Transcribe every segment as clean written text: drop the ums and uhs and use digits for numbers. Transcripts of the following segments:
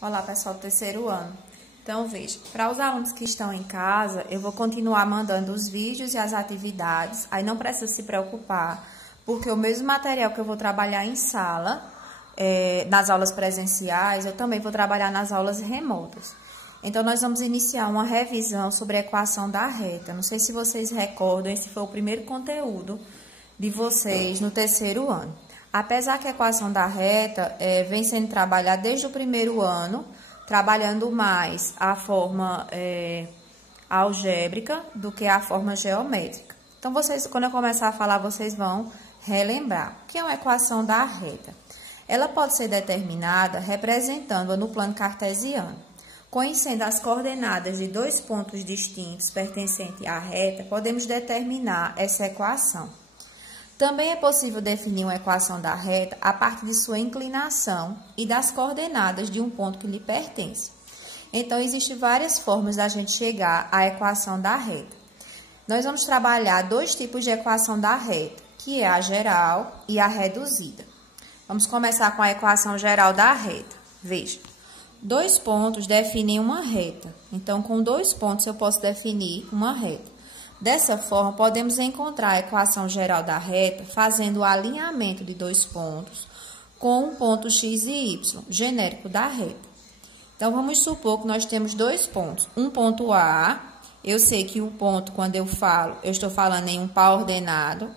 Olá, pessoal do terceiro ano. Então, veja, para os alunos que estão em casa, eu vou continuar mandando os vídeos e as atividades, aí não precisa se preocupar, porque o mesmo material que eu vou trabalhar em sala, nas aulas presenciais, eu também vou trabalhar nas aulas remotas. Então, nós vamos iniciar uma revisão sobre a equação da reta. Não sei se vocês recordam, esse foi o primeiro conteúdo de vocês no terceiro ano. Apesar que a equação da reta vem sendo trabalhada desde o primeiro ano, trabalhando mais a forma algébrica do que a forma geométrica. Então, quando eu começar a falar, vocês vão relembrar. O que é uma equação da reta? Ela pode ser determinada representando-a no plano cartesiano. Conhecendo as coordenadas de dois pontos distintos pertencentes à reta, podemos determinar essa equação. Também é possível definir uma equação da reta a partir de sua inclinação e das coordenadas de um ponto que lhe pertence. Então, existem várias formas da gente chegar à equação da reta. Nós vamos trabalhar dois tipos de equação da reta, que é a geral e a reduzida. Vamos começar com a equação geral da reta. Veja, dois pontos definem uma reta. Então, com dois pontos eu posso definir uma reta. Dessa forma, podemos encontrar a equação geral da reta fazendo o alinhamento de dois pontos com um ponto x e y, genérico da reta. Então, vamos supor que nós temos dois pontos. Um ponto A, eu sei que o ponto, quando eu estou falando em um par ordenado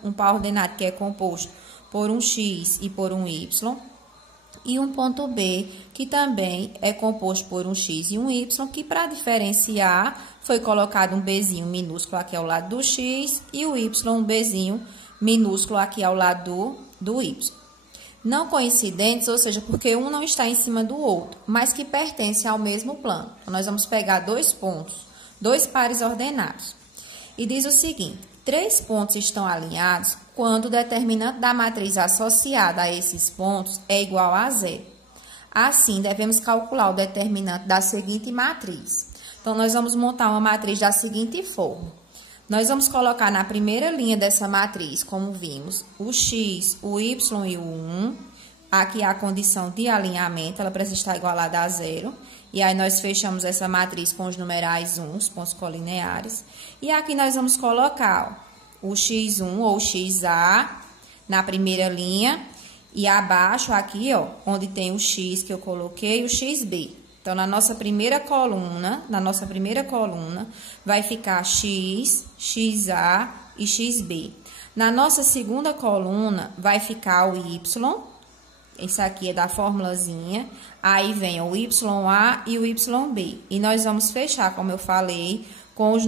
que é composto por um x e por um y. E um ponto B, que também é composto por um x e um y, que para diferenciar foi colocado um bzinho minúsculo aqui ao lado do x e o y, um bzinho minúsculo aqui ao lado do y. Não coincidentes, ou seja, porque um não está em cima do outro, mas que pertencem ao mesmo plano. Então, nós vamos pegar dois pontos, dois pares ordenados. E diz o seguinte: três pontos estão alinhados quando o determinante da matriz associada a esses pontos é igual a zero. Assim, devemos calcular o determinante da seguinte matriz. Então, nós vamos montar uma matriz da seguinte forma. Nós vamos colocar na primeira linha dessa matriz, como vimos, o x, o y e o 1. Aqui a condição de alinhamento, ela precisa estar igualada a zero. E aí, nós fechamos essa matriz com os numerais 1, os pontos colineares. E aqui nós vamos colocar o x1 ou xa na primeira linha. E abaixo aqui, ó, onde tem o x que eu coloquei, o xb. Então, na nossa primeira coluna, vai ficar x, xa e xb. Na nossa segunda coluna, vai ficar o y. Esse aqui é da formulazinha. Aí vem o YA e o YB. E nós vamos fechar, como eu falei, com o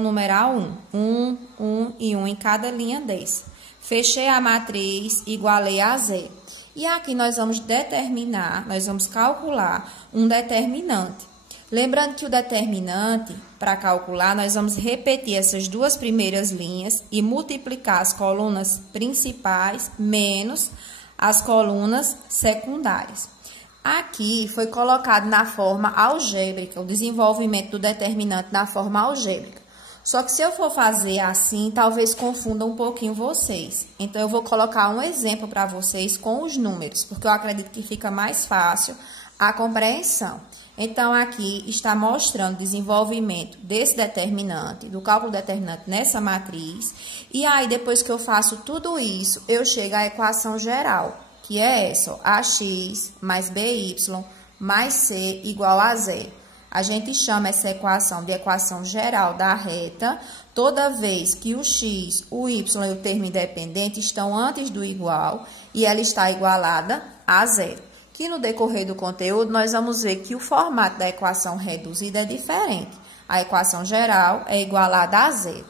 numeral 1. 1 e 1 em cada linha desse. Fechei a matriz, igualei a zero. E aqui nós vamos calcular um determinante. Lembrando que o determinante, para calcular, nós vamos repetir essas duas primeiras linhas e multiplicar as colunas principais menos as colunas secundárias. Aqui foi colocado na forma algébrica, o desenvolvimento do determinante na forma algébrica. Só que se eu for fazer assim, talvez confunda um pouquinho vocês. Então, eu vou colocar um exemplo para vocês com os números, porque eu acredito que fica mais fácil a compreensão. Então, aqui está mostrando o desenvolvimento desse determinante, do cálculo determinante nessa matriz. E aí, depois que eu faço tudo isso, eu chego à equação geral, que é essa, ó, ax mais by mais c igual a zero. A gente chama essa equação de equação geral da reta toda vez que o x, o y e o termo independente estão antes do igual e ela está igualada a zero. Que no decorrer do conteúdo, nós vamos ver que o formato da equação reduzida é diferente. A equação geral é igualada a zero,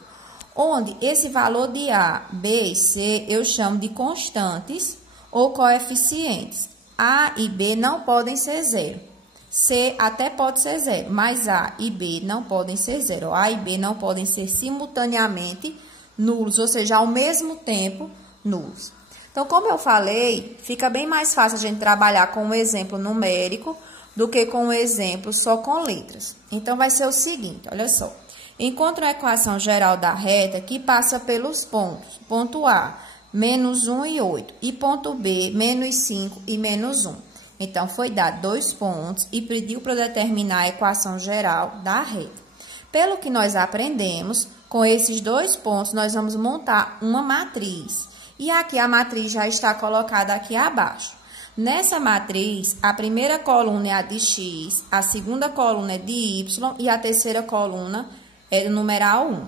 onde esse valor de A, B e C eu chamo de constantes ou coeficientes. A e B não podem ser zero. C até pode ser zero, mas A e B não podem ser zero. A e B não podem ser simultaneamente nulos, ou seja, ao mesmo tempo nulos. Então, como eu falei, fica bem mais fácil a gente trabalhar com um exemplo numérico do que com um exemplo só com letras. Então, vai ser o seguinte, olha só. Encontro a equação geral da reta que passa pelos pontos. Ponto A, menos 1 e 8. E ponto B, menos 5 e menos 1. Então, foi dado 2 pontos e pediu para eu determinar a equação geral da reta. Pelo que nós aprendemos, com esses 2 pontos, nós vamos montar uma matriz. E aqui a matriz já está colocada aqui abaixo. Nessa matriz, a primeira coluna é a de x, a segunda coluna é de y e a terceira coluna é do numeral 1.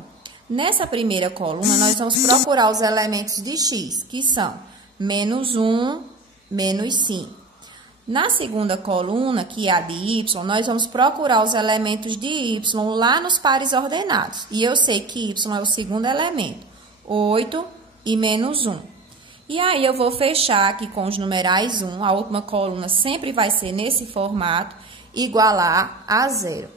Nessa primeira coluna, nós vamos procurar os elementos de x, que são menos 1, menos 5. Na segunda coluna, que é a de y, nós vamos procurar os elementos de y lá nos pares ordenados. E eu sei que y é o segundo elemento, 8 e menos 1. E aí, eu vou fechar aqui com os numerais 1, a última coluna sempre vai ser nesse formato, igualar a 0.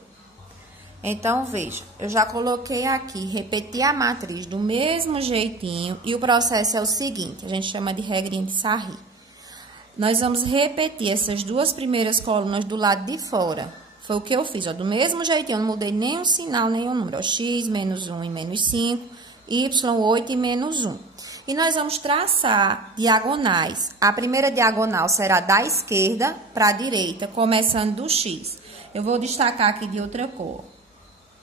Então, veja, eu já coloquei aqui, repeti a matriz do mesmo jeitinho, e o processo é o seguinte, a gente chama de regrinha de Sarri. Nós vamos repetir essas 2 primeiras colunas do lado de fora. Foi o que eu fiz, ó, do mesmo jeitinho, não mudei nenhum sinal, nenhum número. Ó, x, menos 1 e menos 5, y, 8 e menos 1. E nós vamos traçar diagonais. A primeira diagonal será da esquerda para a direita, começando do x. Eu vou destacar aqui de outra cor.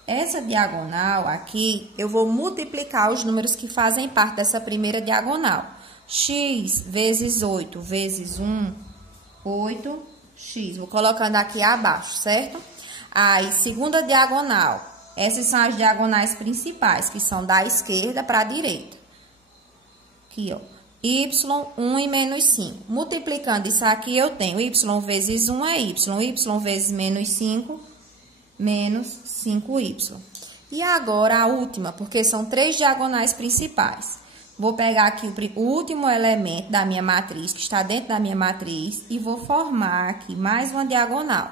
Essa diagonal aqui, eu vou multiplicar os números que fazem parte dessa primeira diagonal. X vezes 8 vezes 1, 8x. Vou colocando aqui abaixo, certo? Aí, segunda diagonal. Essas são as diagonais principais, que são da esquerda para a direita. Aqui, ó. Y, 1 e menos 5. Multiplicando isso aqui, eu tenho y vezes 1 é y. Y vezes menos 5, menos 5y. E agora a última, porque são 3 diagonais principais. Vou pegar aqui o último elemento da minha matriz, que está dentro da minha matriz, e vou formar aqui mais uma diagonal.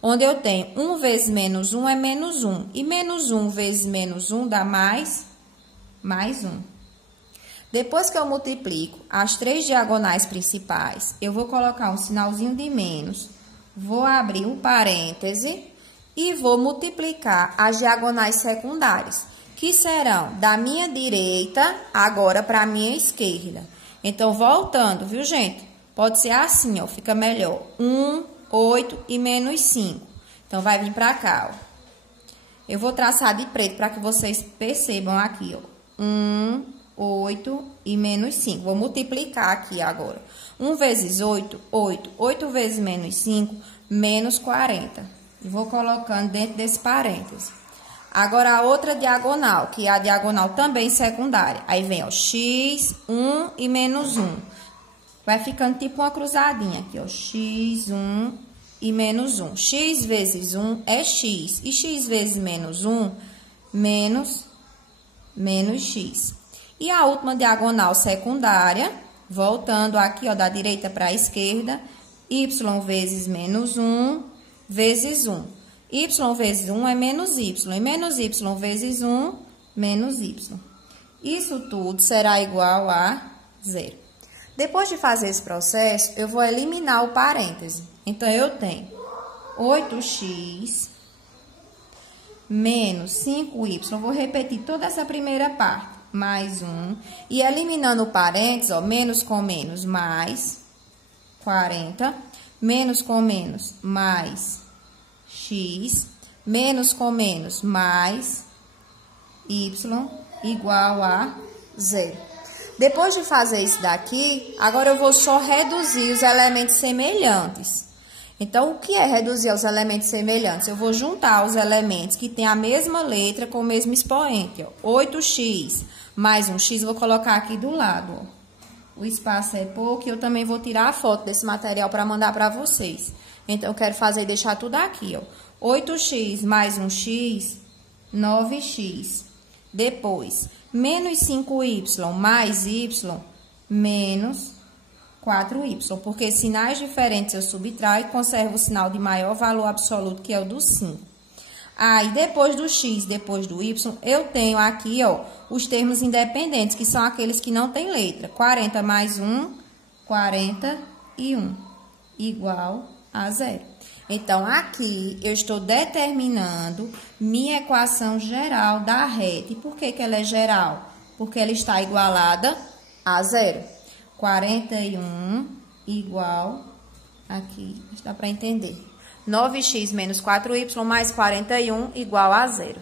Onde eu tenho 1 vezes menos 1 é menos 1. E menos 1 vezes menos 1 dá mais 1. Depois que eu multiplico as 3 diagonais principais, eu vou colocar um sinalzinho de menos, vou abrir um parêntese e vou multiplicar as diagonais secundárias, que serão da minha direita agora para a minha esquerda. Então, voltando, viu, gente? Pode ser assim, ó, fica melhor. 1, 8 e menos 5. Então, vai vir para cá, ó. Eu vou traçar de preto para que vocês percebam aqui, ó. 1, 8 e menos 5. Vou multiplicar aqui agora. 1 vezes 8, 8. 8 vezes menos 5, menos 40. E vou colocando dentro desse parêntese. Agora, a outra diagonal, que é a diagonal também secundária. Aí vem, ó, x, 1 e menos 1. Vai ficando tipo uma cruzadinha aqui, ó. X, 1 e menos 1. X vezes 1 é x. E x vezes menos 1, menos x. E a última diagonal secundária, voltando aqui, ó, da direita para a esquerda. Y vezes menos 1, vezes 1. Y vezes 1 é menos y. E menos y vezes 1, menos y. Isso tudo será igual a 0. Depois de fazer esse processo, eu vou eliminar o parêntese. Então, eu tenho 8x menos 5y. Vou repetir toda essa primeira parte. Mais 1. E eliminando o parênteses, ó, menos com menos, mais 40. Menos com menos, mais x, menos com menos, mais y, igual a 0. Depois de fazer isso daqui, agora eu vou só reduzir os elementos semelhantes. Então, o que é reduzir os elementos semelhantes? Eu vou juntar os elementos que têm a mesma letra com o mesmo expoente, ó. 8x mais 1x, vou colocar aqui do lado, ó. O espaço é pouco e eu também vou tirar a foto desse material para mandar para vocês. Então, eu quero fazer e deixar tudo aqui, ó. 8x mais 1x, 9x. Depois, menos 5y mais y, menos 4y. Porque sinais diferentes eu subtraio e conservo o sinal de maior valor absoluto, que é o do 5. Aí, depois do x, depois do y, eu tenho aqui, ó, os termos independentes, que são aqueles que não têm letra. 40 mais 1, 41, igual a 0. Então, aqui, eu estou determinando minha equação geral da reta. E por que que ela é geral? Porque ela está igualada a 0. 41 igual Aqui, dá para entender. 9x menos 4y mais 41 igual a 0.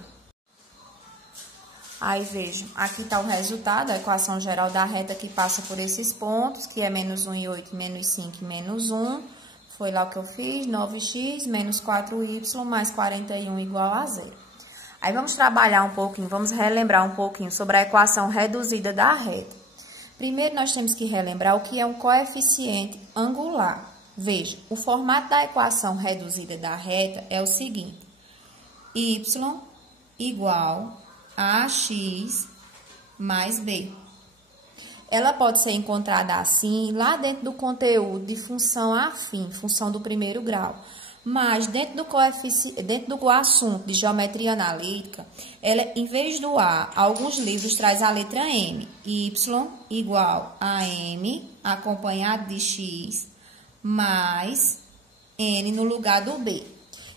Aí, vejam, aqui está o resultado, a equação geral da reta que passa por esses pontos, que é menos 1 e 8, menos 5 e menos 1. Foi lá o que eu fiz, 9x menos 4y mais 41 igual a 0. Aí, vamos trabalhar um pouquinho, vamos relembrar um pouquinho sobre a equação reduzida da reta. Primeiro, nós temos que relembrar o que é um coeficiente angular. Veja, o formato da equação reduzida da reta é o seguinte: y igual a x mais b. Ela pode ser encontrada assim, lá dentro do conteúdo de função afim, função do primeiro grau. Mas dentro do assunto de geometria analítica, ela, em vez do A, alguns livros traz a letra M. Y igual a M, acompanhado de x, mais N no lugar do B.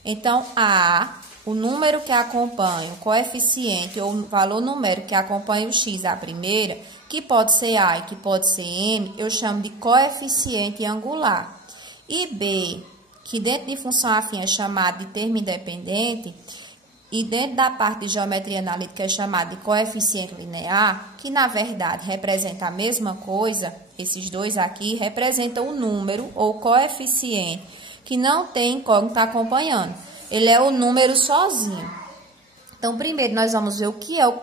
Então, A, o número que acompanha o coeficiente ou o valor numérico que acompanha o x, a primeira, que pode ser A e que pode ser M, eu chamo de coeficiente angular. E B, que dentro de função afim é chamado de termo independente, e dentro da parte de geometria analítica é chamado de coeficiente linear, que na verdade representa a mesma coisa, esses dois aqui representam o número ou coeficiente que não tem incógnita acompanhando. Ele é o número sozinho. Então, primeiro nós vamos ver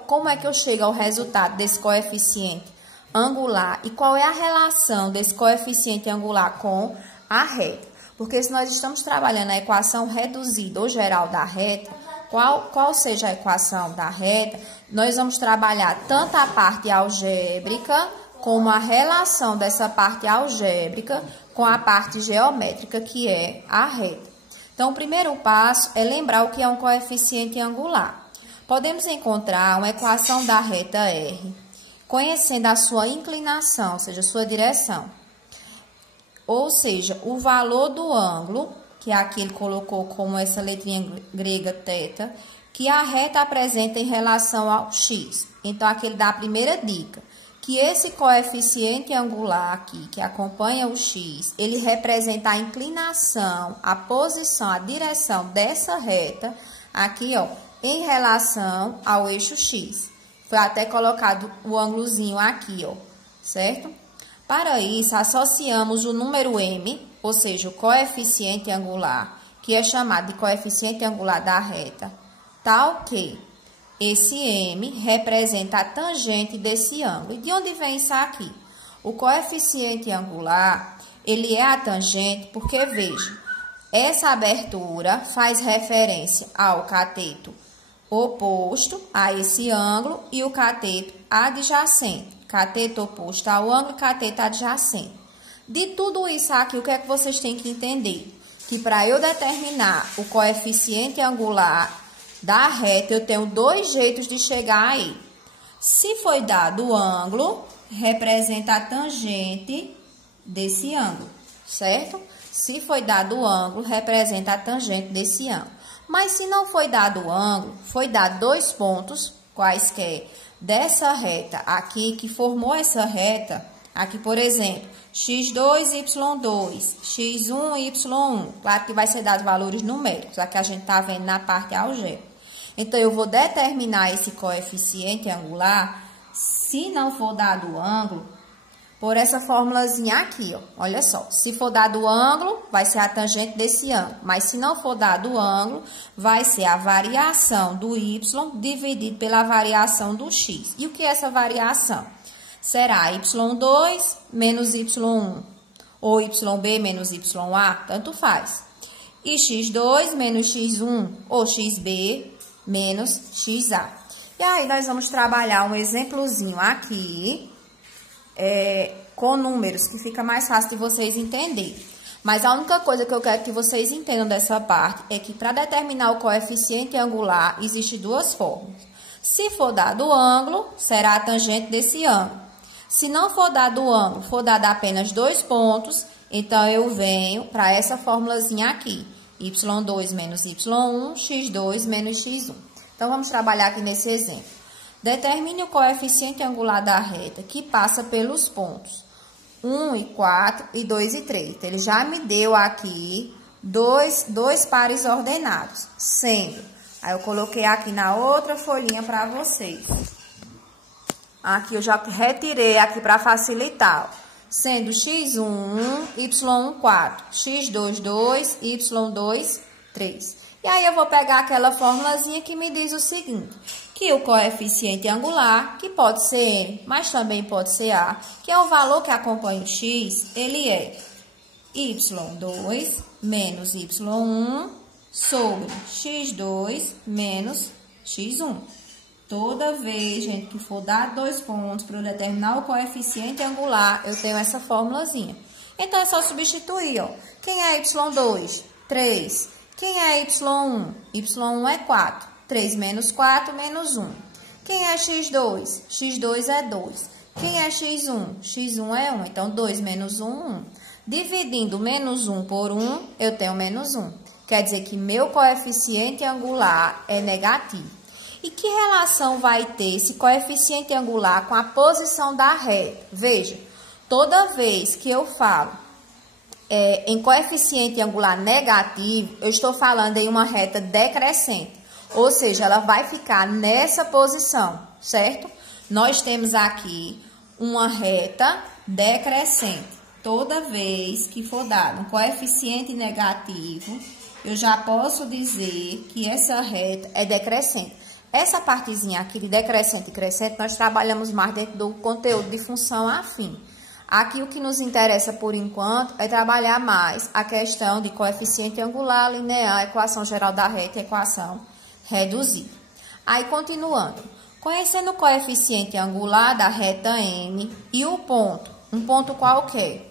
como é que eu chego ao resultado desse coeficiente angular e qual é a relação desse coeficiente angular com a reta. Porque se nós estamos trabalhando a equação reduzida ou geral da reta, qual seja a equação da reta, nós vamos trabalhar tanto a parte algébrica como a relação dessa parte algébrica com a parte geométrica, que é a reta. Então, o primeiro passo é lembrar o que é um coeficiente angular. Podemos encontrar uma equação da reta R, conhecendo a sua inclinação, ou seja, a sua direção. Ou seja, o valor do ângulo, que aqui ele colocou como essa letrinha grega θ, que a reta apresenta em relação ao x. Então, aqui ele dá a primeira dica, que esse coeficiente angular aqui, que acompanha o x, ele representa a inclinação, a posição, a direção dessa reta, aqui, ó, em relação ao eixo x. Foi até colocado o ângulozinho aqui, ó, certo? Para isso, associamos o número m, ou seja, o coeficiente angular, que é chamado de coeficiente angular da reta, tal que esse m representa a tangente desse ângulo. E de onde vem isso aqui? O coeficiente angular, ele é a tangente porque, veja, essa abertura faz referência ao cateto oposto a esse ângulo e o cateto adjacente. Cateto oposto ao ângulo, cateto adjacente. De tudo isso aqui, o que é que vocês têm que entender? Que para eu determinar o coeficiente angular da reta, eu tenho dois jeitos de chegar aí. Se foi dado o ângulo, representa a tangente desse ângulo, certo? Se foi dado o ângulo, representa a tangente desse ângulo. Mas se não foi dado o ângulo, foi dado dois pontos, quaisquer, dessa reta aqui, que formou essa reta, aqui, por exemplo, x2, y2, x1, y1. Claro que vai ser dado valores numéricos, aqui a gente está vendo na parte algébrica. Então, eu vou determinar esse coeficiente angular, se não for dado o ângulo, por essa formulazinha aqui, ó. Olha só, se for dado o ângulo, vai ser a tangente desse ângulo. Mas se não for dado o ângulo, vai ser a variação do y dividido pela variação do x. E o que é essa variação? Será y2 menos y1, ou yb menos ya, tanto faz. E x2 menos x1, ou xb menos xa. E aí, nós vamos trabalhar um exemplozinho aqui, com números, que fica mais fácil de vocês entenderem. Mas a única coisa que eu quero que vocês entendam dessa parte é que para determinar o coeficiente angular, existem duas formas. Se for dado o ângulo, será a tangente desse ângulo. Se não for dado o ângulo, for dado apenas dois pontos, então eu venho para essa formulazinha aqui. y2 menos y1, x2 menos x1. Então, vamos trabalhar aqui nesse exemplo. Determine o coeficiente angular da reta que passa pelos pontos 1 e 4 e 2 e 3. Então, ele já me deu aqui dois pares ordenados, sendo... Aí, eu coloquei aqui na outra folhinha para vocês. Aqui, eu já retirei aqui para facilitar, ó. Sendo x1, y1, 4, x2, 2, y2, 3. E aí, eu vou pegar aquela formulazinha que me diz o seguinte, que o coeficiente angular, que pode ser n, mas também pode ser a, que é o valor que acompanha o x, ele é y2 menos y1 sobre x2 menos x1. Toda vez, gente, que for dar 2 pontos para eu determinar o coeficiente angular, eu tenho essa formulazinha. Então, é só substituir, ó. Quem é y2? 3. Quem é y1? y1 é 4. 3 menos 4, menos 1. Quem é x2? x2 é 2. Quem é x1? x1 é 1. Então, 2 menos 1, 1. Dividindo menos 1 por 1, eu tenho menos 1. Quer dizer que meu coeficiente angular é negativo. E que relação vai ter esse coeficiente angular com a posição da reta? Veja, toda vez que eu falo em coeficiente angular negativo, eu estou falando em uma reta decrescente. Ou seja, ela vai ficar nessa posição, certo? Nós temos aqui uma reta decrescente. Toda vez que for dado um coeficiente negativo, eu já posso dizer que essa reta é decrescente. Essa partezinha aqui de decrescente e crescente, nós trabalhamos mais dentro do conteúdo de função afim. Aqui o que nos interessa por enquanto é trabalhar mais a questão de coeficiente angular, linear, equação geral da reta e equação reduzida. Aí, continuando. Conhecendo o coeficiente angular da reta M e o ponto, um ponto qualquer,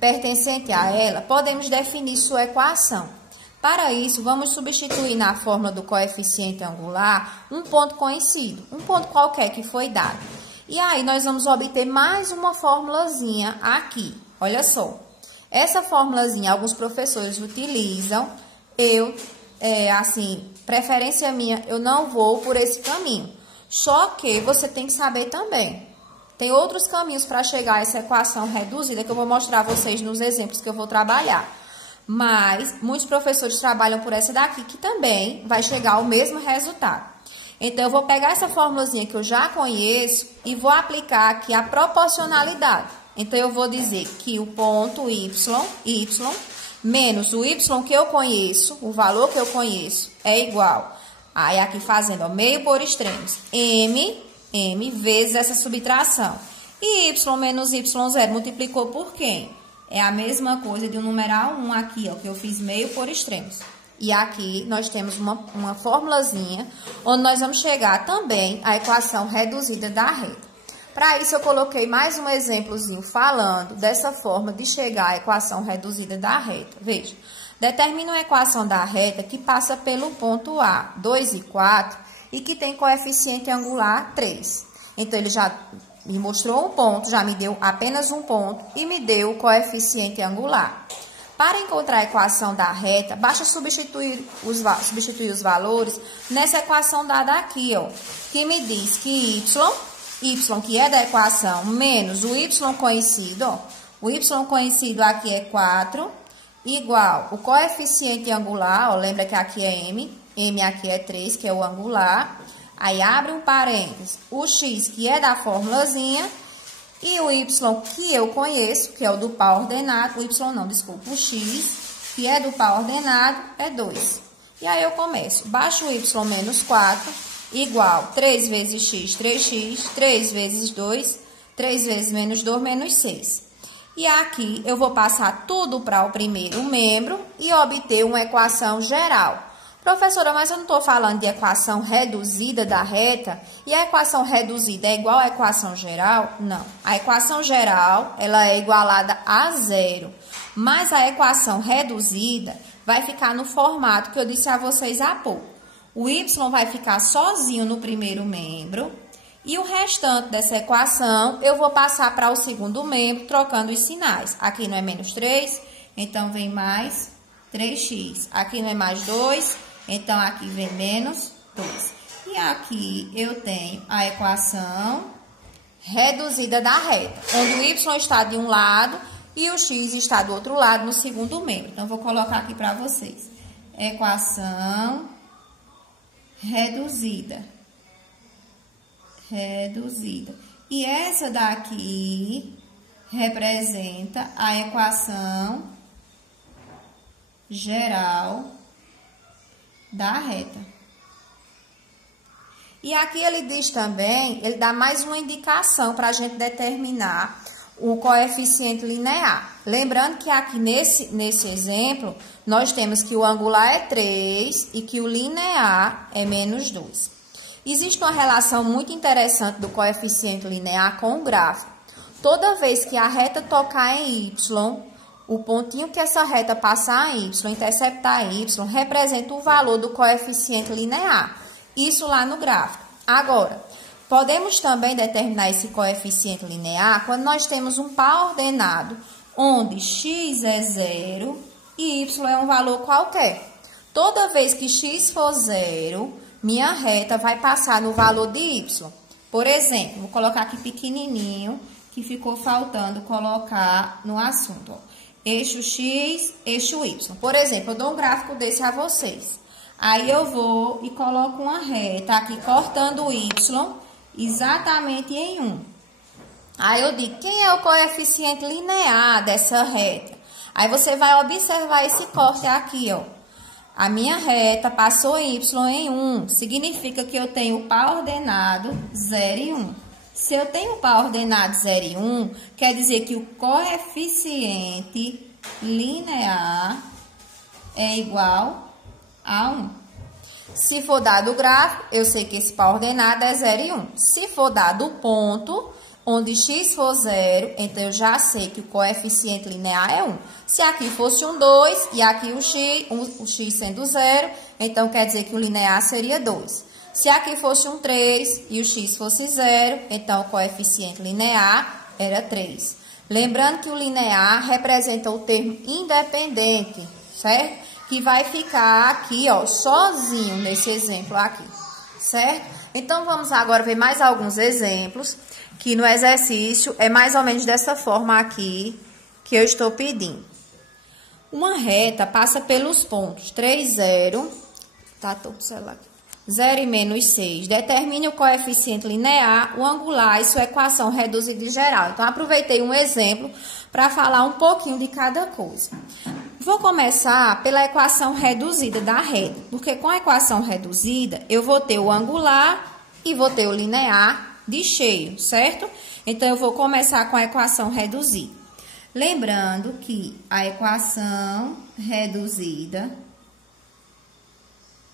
pertencente a ela, podemos definir sua equação. Para isso, vamos substituir na fórmula do coeficiente angular um ponto conhecido, um ponto qualquer que foi dado. E aí, nós vamos obter mais uma formulazinha aqui. Olha só. Essa formulazinha, alguns professores utilizam. Preferência minha, eu não vou por esse caminho. Só que você tem que saber também. Tem outros caminhos para chegar a essa equação reduzida que eu vou mostrar a vocês nos exemplos que eu vou trabalhar. Mas muitos professores trabalham por essa daqui, que também vai chegar ao mesmo resultado. Então, eu vou pegar essa formulazinha que eu já conheço e vou aplicar aqui a proporcionalidade. Então, eu vou dizer que o ponto y menos o y que eu conheço, o valor que eu conheço, é igual. Aí, aqui fazendo, ó, meio por extremos, m vezes essa subtração. E y menos y0 multiplicou por quem? É a mesma coisa de um numeral 1 aqui, ó, que eu fiz meio por extremos. E aqui nós temos uma formulazinha, onde nós vamos chegar também à equação reduzida da reta. Para isso, eu coloquei mais um exemplozinho falando dessa forma de chegar à equação reduzida da reta. Veja, determina uma equação da reta que passa pelo ponto A, 2 e 4, e que tem coeficiente angular 3. Então, ele já me mostrou um ponto, já me deu apenas um ponto e me deu o coeficiente angular. Para encontrar a equação da reta, basta substituir os valores nessa equação dada aqui, ó, que me diz que y que é da equação, menos o y conhecido, ó, o y conhecido aqui é 4, igual o coeficiente angular, ó, lembra que aqui é m aqui é 3, que é o angular. Aí, abre um parênteses, o x, que é da formulazinha, e o y, que eu conheço, que é o do par ordenado, o y não, desculpa, o x, que é do par ordenado, é 2. E aí, eu começo, baixo o y menos 4, igual 3 vezes x, 3x, 3 vezes 2, 3 vezes menos 2, menos 6. E aqui, eu vou passar tudo para o primeiro membro e obter uma equação geral. Professora, mas eu não estou falando de equação reduzida da reta, e a equação reduzida é igual à equação geral? Não. A equação geral, ela é igualada a zero, mas a equação reduzida vai ficar no formato que eu disse a vocês há pouco. O y vai ficar sozinho no primeiro membro, e o restante dessa equação eu vou passar para o segundo membro, trocando os sinais. Aqui não é menos 3, então vem mais 3x. Aqui não é mais 2, então, aqui vem menos 2. E aqui eu tenho a equação reduzida da reta, onde o y está de um lado e o x está do outro lado no segundo membro. Então, vou colocar aqui para vocês. Equação reduzida. E essa daqui representa a equação geral da reta. E aqui ele diz também, ele dá mais uma indicação para a gente determinar o coeficiente linear. Lembrando que aqui nesse exemplo, nós temos que o angular é 3 e que o linear é menos 2. Existe uma relação muito interessante do coeficiente linear com o gráfico. Toda vez que a reta tocar em y, o pontinho que essa reta passar em y, interceptar em y, representa o valor do coeficiente linear. Isso lá no gráfico. Agora, podemos também determinar esse coeficiente linear quando nós temos um par ordenado, onde x é 0 e y é um valor qualquer. Toda vez que x for 0, minha reta vai passar no valor de y. Por exemplo, vou colocar aqui pequenininho, que ficou faltando colocar no assunto. Ó. Eixo x, eixo y. Por exemplo, eu dou um gráfico desse a vocês. Aí eu vou e coloco uma reta aqui cortando o y exatamente em 1. Aí eu digo, quem é o coeficiente linear dessa reta? Aí você vai observar esse corte aqui, ó. A minha reta passou em y em 1, significa que eu tenho o par ordenado 0 e 1. Se eu tenho o par ordenado 0 e 1, quer dizer que o coeficiente linear é igual a 1. Se for dado o gráfico, eu sei que esse par ordenado é 0 e 1. Se for dado o ponto, onde x for 0, então eu já sei que o coeficiente linear é 1. Se aqui fosse um 2 e aqui o x sendo 0, então quer dizer que o linear seria 2. Se aqui fosse um 3 e o x fosse 0, então o coeficiente linear era 3. Lembrando que o linear representa o termo independente, certo? Que vai ficar aqui, ó, sozinho nesse exemplo aqui, certo? Então, vamos agora ver mais alguns exemplos, que no exercício é mais ou menos dessa forma aqui que eu estou pedindo. Uma reta passa pelos pontos 3, 0, tá todo celular aqui. 0 e menos 6. Determine o coeficiente linear, o angular e sua equação reduzida e geral. Então, aproveitei um exemplo para falar um pouquinho de cada coisa. Vou começar pela equação reduzida da reta, porque com a equação reduzida, eu vou ter o angular e vou ter o linear de cheio, certo? Então, eu vou começar com a equação reduzida. Lembrando que a equação reduzida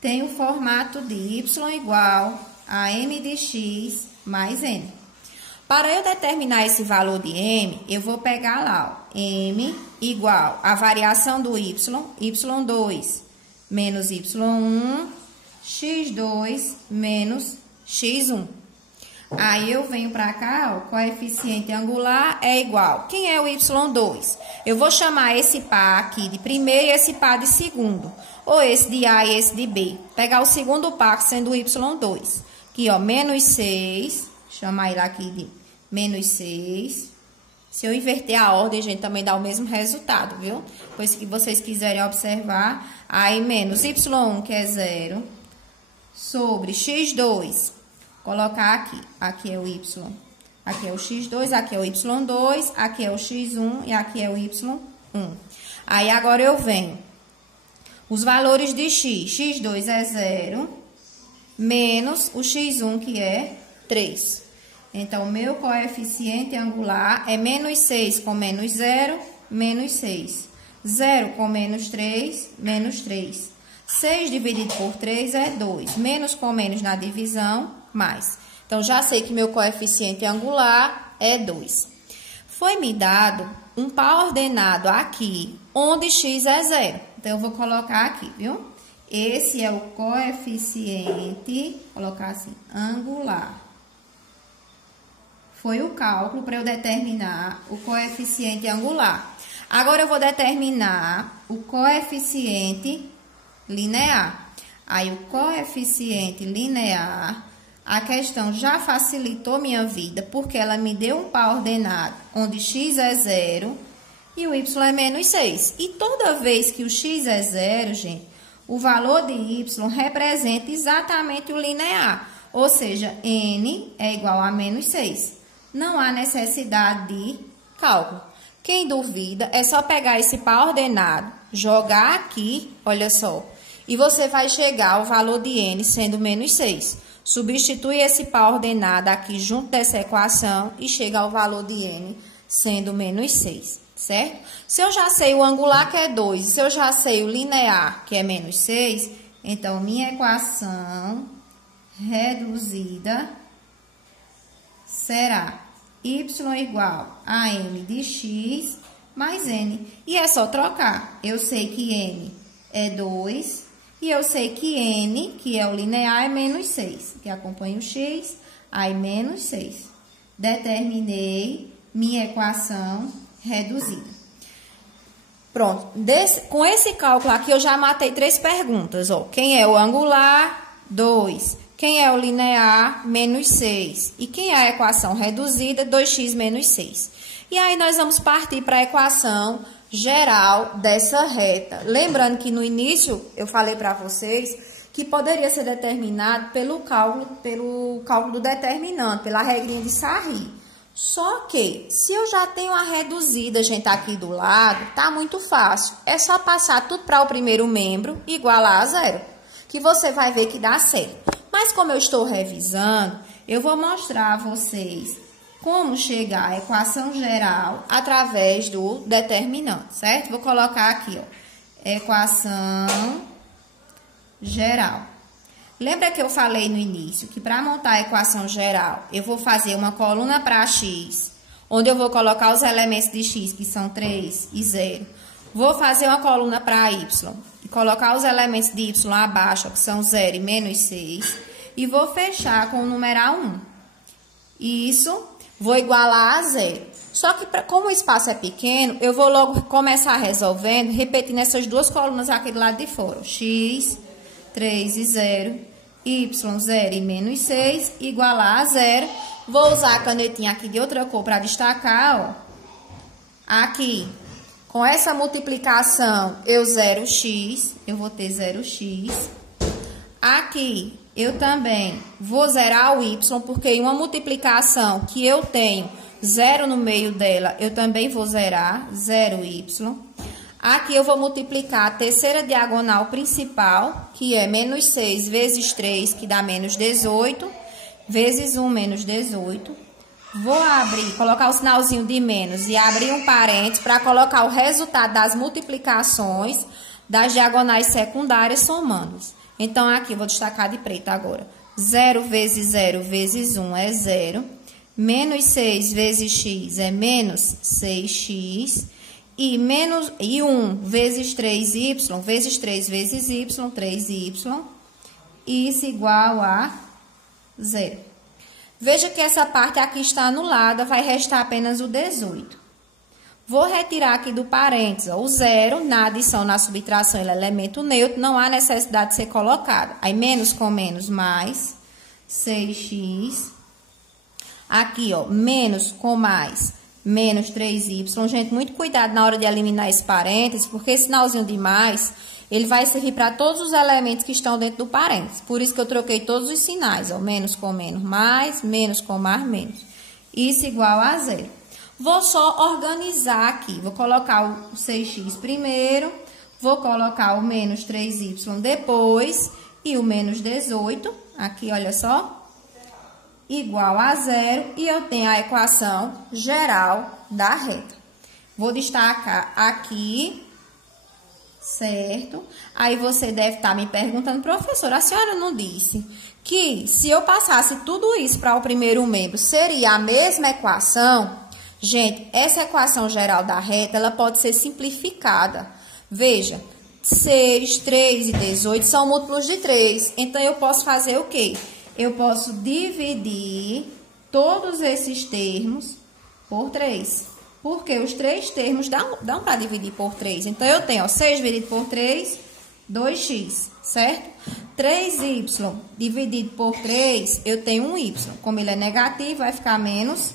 tem o formato de y igual a m de x mais n. Para eu determinar esse valor de m, eu vou pegar lá, ó, m igual a variação do y2 menos y1, x2 menos x1. Aí eu venho para cá, ó, o coeficiente angular é igual. Quem é o y2? Eu vou chamar esse par aqui de primeiro e esse par de segundo. Ou esse de A e esse de B. Pegar o segundo par sendo o y2. Aqui, ó, menos 6. Chamar ele aqui de menos 6. Se eu inverter a ordem, gente, também dá o mesmo resultado, viu? Pois que vocês quiserem observar. Aí, menos y1, que é 0, sobre x2. Colocar aqui. Aqui é o y. Aqui é o x2, aqui é o y2, aqui é o x1 e aqui é o y1. Aí, agora eu venho. Os valores de x. x2 é 0, menos o x1, que é 3. Então, o meu coeficiente angular é menos 6 com menos 0, menos 6. 0 com menos 3, menos 3. 6 dividido por 3 é 2. Menos com menos na divisão, mais. Então, já sei que meu coeficiente angular é 2. Foi-me dado um par ordenado aqui, onde x é 0. Então, eu vou colocar aqui, viu? Esse é o coeficiente, vou colocar assim, angular. Foi o cálculo para eu determinar o coeficiente angular. Agora, eu vou determinar o coeficiente linear. Aí, o coeficiente linear A questão já facilitou minha vida, porque ela me deu um par ordenado, onde x é 0 e o y é menos 6. E toda vez que o x é 0, gente, o valor de y representa exatamente o linear, ou seja, n é igual a menos 6. Não há necessidade de cálculo. Quem duvida, é só pegar esse par ordenado, jogar aqui, olha só, e você vai chegar ao valor de n sendo menos 6. Substitui esse par ordenado aqui junto dessa equação e chega ao valor de n sendo menos 6, certo? Se eu já sei o angular, que é 2, e se eu já sei o linear, que é menos 6, então minha equação reduzida será y igual a m de x mais n. E é só trocar. Eu sei que n é 2 e eu sei que n, que é o linear, é menos 6, que acompanha o x, aí menos 6. Determinei minha equação reduzida. Pronto, com esse cálculo aqui eu já matei 3 perguntas. Ó. Quem é o angular? 2. Quem é o linear? Menos 6. E quem é a equação reduzida? 2x menos 6. E aí nós vamos partir para a equação geral dessa reta. Lembrando que no início eu falei para vocês que poderia ser determinado pelo cálculo do determinante, pela regrinha de Sarri. Só que, se eu já tenho a reduzida, gente, aqui do lado, tá muito fácil. É só passar tudo para o primeiro membro, igualar a 0, que você vai ver que dá certo. Mas como eu estou revisando, eu vou mostrar a vocês como chegar à equação geral através do determinante, certo? Vou colocar aqui, ó, equação geral. Lembra que eu falei no início que para montar a equação geral, eu vou fazer uma coluna para x, onde eu vou colocar os elementos de x, que são 3 e 0. Vou fazer uma coluna para y e colocar os elementos de y abaixo, que são 0 e menos 6. E vou fechar com o numeral 1. Isso, vou igualar a 0. Só que, como o espaço é pequeno, eu vou logo começar resolvendo, repetindo essas duas colunas aqui do lado de fora. X, 3 e 0, y, 0 e menos 6, igualar a 0. Vou usar a canetinha aqui de outra cor para destacar, ó. Aqui, com essa multiplicação, eu zero x, eu vou ter 0x. Aqui, eu também vou zerar o y, porque em uma multiplicação que eu tenho 0 no meio dela, eu também vou zerar 0y. Aqui eu vou multiplicar a terceira diagonal principal, que é menos 6 vezes 3, que dá menos 18, vezes 1 menos 18. Vou abrir, colocar o sinalzinho de menos e abrir um parênteses para colocar o resultado das multiplicações das diagonais secundárias somando. Então, aqui, vou destacar de preto agora. 0 vezes 0 vezes 1 é 0. Menos 6 vezes x é menos 6x. E 1 vezes 3y, vezes 3 vezes y, 3y. Isso igual a 0. Veja que essa parte aqui está anulada, vai restar apenas o 18. Vou retirar aqui do parênteses, ó, o 0, na adição, na subtração, ele é elemento neutro, não há necessidade de ser colocado. Aí, menos com menos, mais 6x. Aqui, ó, menos com mais, menos 3y. Gente, muito cuidado na hora de eliminar esse parênteses, porque esse sinalzinho de mais, ele vai servir para todos os elementos que estão dentro do parênteses. Por isso que eu troquei todos os sinais, ó, menos com menos, mais, menos com mais, menos. Isso igual a 0. Vou só organizar aqui. Vou colocar o 6x primeiro, vou colocar o menos 3y depois e o menos 18, aqui, olha só, igual a 0, e eu tenho a equação geral da reta. Vou destacar aqui, certo? Aí você deve estar me perguntando, professora, a senhora não disse que se eu passasse tudo isso para o primeiro membro, seria a mesma equação? Gente, essa equação geral da reta, ela pode ser simplificada. Veja, 6, 3 e 18 são múltiplos de 3. Então, eu posso fazer o quê? Eu posso dividir todos esses termos por 3. Porque os 3 termos dão para dividir por 3. Então, eu tenho, ó, 6 dividido por 3 2x, certo? 3y dividido por 3, eu tenho um y. Como ele é negativo, vai ficar menos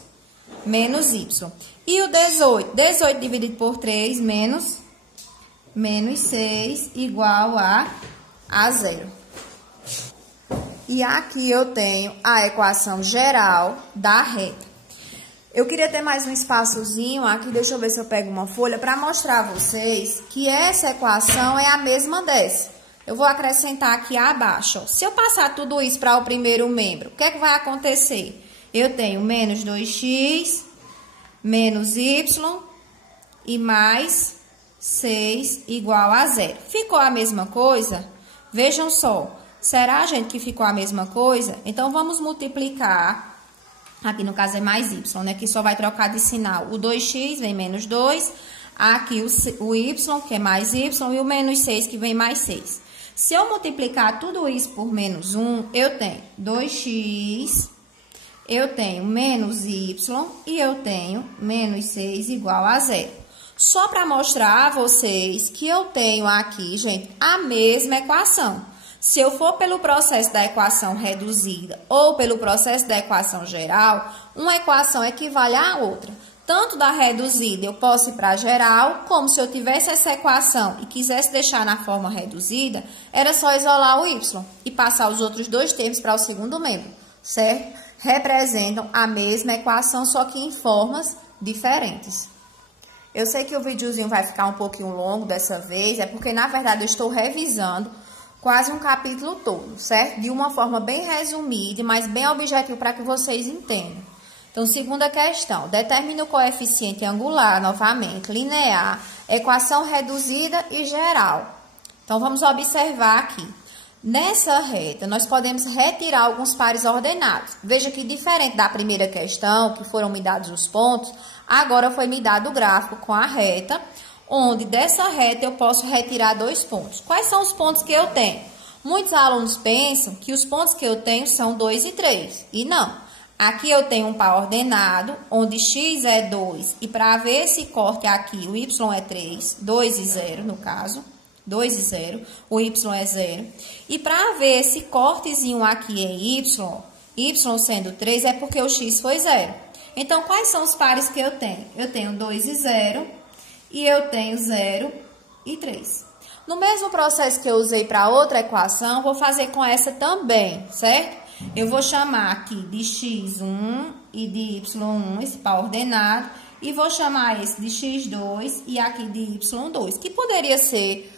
y. E o 18? 18 dividido por 3, menos 6, igual a 0. E aqui eu tenho a equação geral da reta. Eu queria ter mais um espaçozinho aqui, deixa eu ver se eu pego uma folha, para mostrar a vocês que essa equação é a mesma dessa. Eu vou acrescentar aqui abaixo, ó. Se eu passar tudo isso para o primeiro membro, o que é que vai acontecer? Eu tenho menos 2x, menos y e mais 6 igual a 0. Ficou a mesma coisa? Vejam só. Será, gente, que ficou a mesma coisa? Então, vamos multiplicar. Aqui, no caso, é mais y, né? Que só vai trocar de sinal. O 2x vem menos 2. Aqui, o y, que é mais y. E o menos 6, que vem mais 6. Se eu multiplicar tudo isso por menos 1, eu tenho 2x, eu tenho menos y e eu tenho menos 6 igual a 0. Só para mostrar a vocês que eu tenho aqui, gente, a mesma equação. Se eu for pelo processo da equação reduzida ou pelo processo da equação geral, uma equação equivale à outra. Tanto da reduzida eu posso ir para a geral, como se eu tivesse essa equação e quisesse deixar na forma reduzida, era só isolar o y e passar os outros dois termos para o segundo membro, certo? Representam a mesma equação, só que em formas diferentes. Eu sei que o videozinho vai ficar um pouquinho longo dessa vez, é porque na verdade eu estou revisando quase um capítulo todo, certo? De uma forma bem resumida, mas bem objetiva para que vocês entendam. Então, segunda questão. Determine o coeficiente angular, novamente, linear, equação reduzida e geral. Então, vamos observar aqui. Nessa reta, nós podemos retirar alguns pares ordenados. Veja que, diferente da primeira questão, que foram me dados os pontos, agora foi me dado o gráfico com a reta, onde dessa reta eu posso retirar 2 pontos. Quais são os pontos que eu tenho? Muitos alunos pensam que os pontos que eu tenho são 2 e 3. E não. Aqui eu tenho um par ordenado, onde x é 2. E para ver esse corte aqui, o y é 3. 2 e 0, no caso. 2 e 0. O y é 0. E para ver esse cortezinho aqui em y sendo 3, é porque o x foi 0. Então, quais são os pares que eu tenho? Eu tenho 2 e 0. E eu tenho 0 e 3. No mesmo processo que eu usei para outra equação, vou fazer com essa também, certo? Eu vou chamar aqui de x1 e de y1, esse par ordenado, e vou chamar esse de x2 e aqui de y2, que poderia ser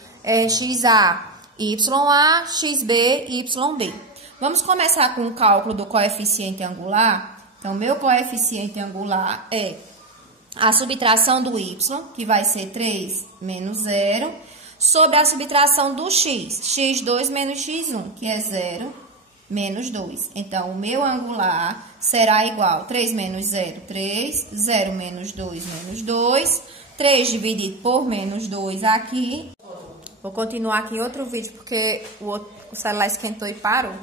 xa, ya, xb e yb. Vamos começar com o cálculo do coeficiente angular. Então, meu coeficiente angular é a subtração do y, que vai ser 3 menos 0, sobre a subtração do x, x2 menos x1, que é 0 menos 2. Então, o meu angular será igual a 3 menos 0, 3, 0 menos 2, menos 2, 3 dividido por menos 2 aqui. Vou continuar aqui em outro vídeo, porque o celular esquentou e parou.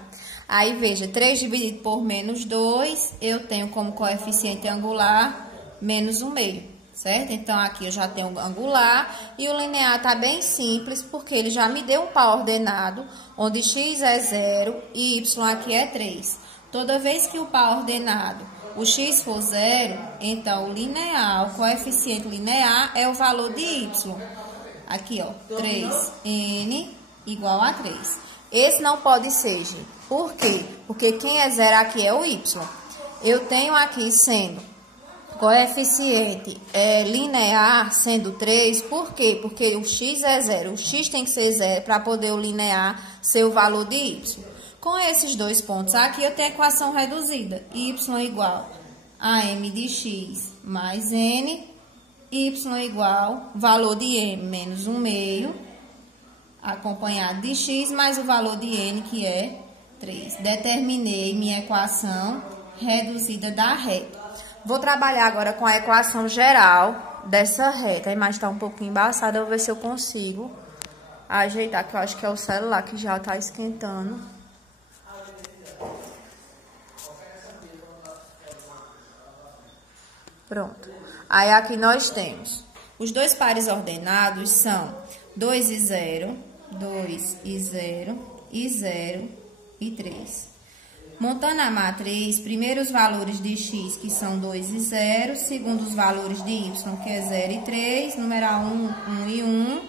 Aí, veja, 3 dividido por menos 2, eu tenho como coeficiente angular menos 1/2, certo? Então, aqui eu já tenho o angular e o linear tá bem simples, porque ele já me deu um par ordenado, onde x é 0 e y aqui é 3. Toda vez que o par ordenado, o x for 0, então o linear, o coeficiente linear é o valor de y. Aqui, ó, 3n igual a 3. Esse não pode ser, gente. Por quê? Porque quem é 0 aqui é o y. Eu tenho aqui sendo coeficiente linear sendo 3, por quê? Porque o x é 0, o x tem que ser 0 para poder o linear ser o valor de y. Com esses dois pontos aqui, eu tenho a equação reduzida, y igual a m de x mais n, y igual valor de m menos 1/2, acompanhado de x mais o valor de n, que é 3. Determinei minha equação reduzida da reta. Vou trabalhar agora com a equação geral dessa reta. A imagem está um pouquinho embaçada, eu vou ver se eu consigo ajeitar, que eu acho que é o celular que já está esquentando. Pronto. Aí aqui nós temos os dois pares ordenados são 2 e 0, 2 e 0, e 0 e 3. Montando a matriz, primeiro os valores de x, que são 2 e 0, segundo os valores de y, que é 0 e 3, numeral 1, 1 e 1.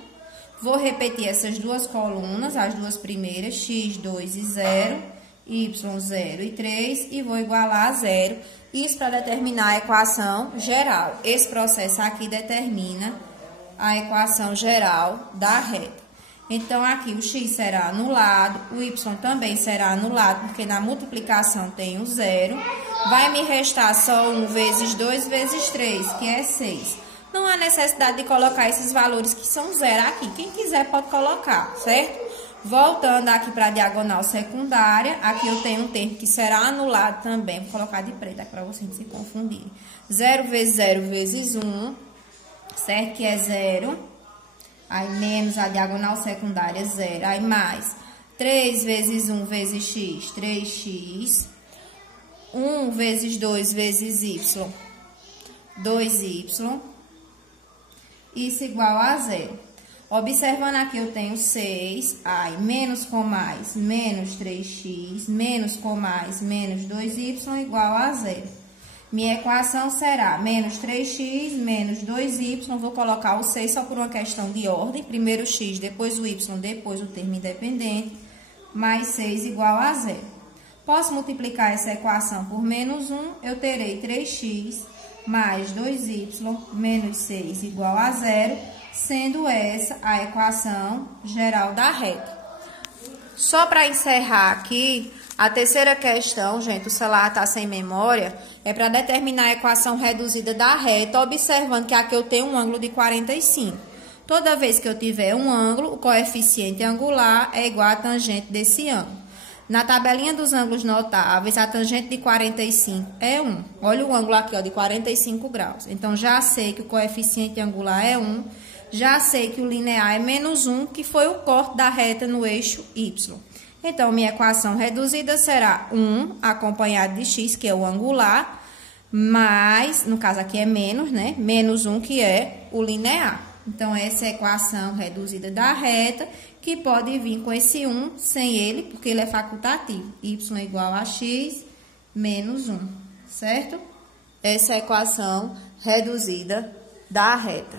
Vou repetir essas duas colunas, as duas primeiras, x, 2 e 0, y, 0 e 3, e vou igualar a 0. Isso para determinar a equação geral. Esse processo aqui determina a equação geral da reta. Então, aqui o x será anulado, o y também será anulado, porque na multiplicação tem o 0. Vai me restar só 1 vezes 2 vezes 3, que é 6. Não há necessidade de colocar esses valores que são 0 aqui. Quem quiser pode colocar, certo? Voltando aqui para a diagonal secundária, aqui eu tenho um termo que será anulado também. Vou colocar de preto aqui para vocês não se confundirem. 0 vezes 0 vezes 1, certo? Que é 0. Aí, menos a diagonal secundária, 0. Aí, mais 3 vezes 1 vezes x, 3x. 1 vezes 2 vezes y, 2y. Isso igual a 0. Observando aqui, eu tenho 6. Aí, menos com mais, menos 3x. Menos com mais, menos 2y, igual a 0. Minha equação será menos 3x, menos 2y, vou colocar o 6 só por uma questão de ordem, primeiro o x, depois o y, depois o termo independente, mais 6 igual a 0. Posso multiplicar essa equação por menos 1, eu terei 3x mais 2y menos 6 igual a 0, sendo essa a equação geral da reta. Só para encerrar aqui, a terceira questão, gente, o celular está sem memória, é para determinar a equação reduzida da reta, observando que aqui eu tenho um ângulo de 45. Toda vez que eu tiver um ângulo, o coeficiente angular é igual à tangente desse ângulo. Na tabelinha dos ângulos notáveis, a tangente de 45 é 1. Olha o ângulo aqui, ó, de 45 graus. Então, já sei que o coeficiente angular é 1. Já sei que o linear é menos 1, que foi o corte da reta no eixo Y. Então, minha equação reduzida será 1 acompanhado de x, que é o angular, mais, no caso aqui é menos, né? Menos 1, que é o linear. Então, essa é a equação reduzida da reta, que pode vir com esse 1 sem ele, porque ele é facultativo. Y igual a x menos 1, certo? Essa é a equação reduzida da reta.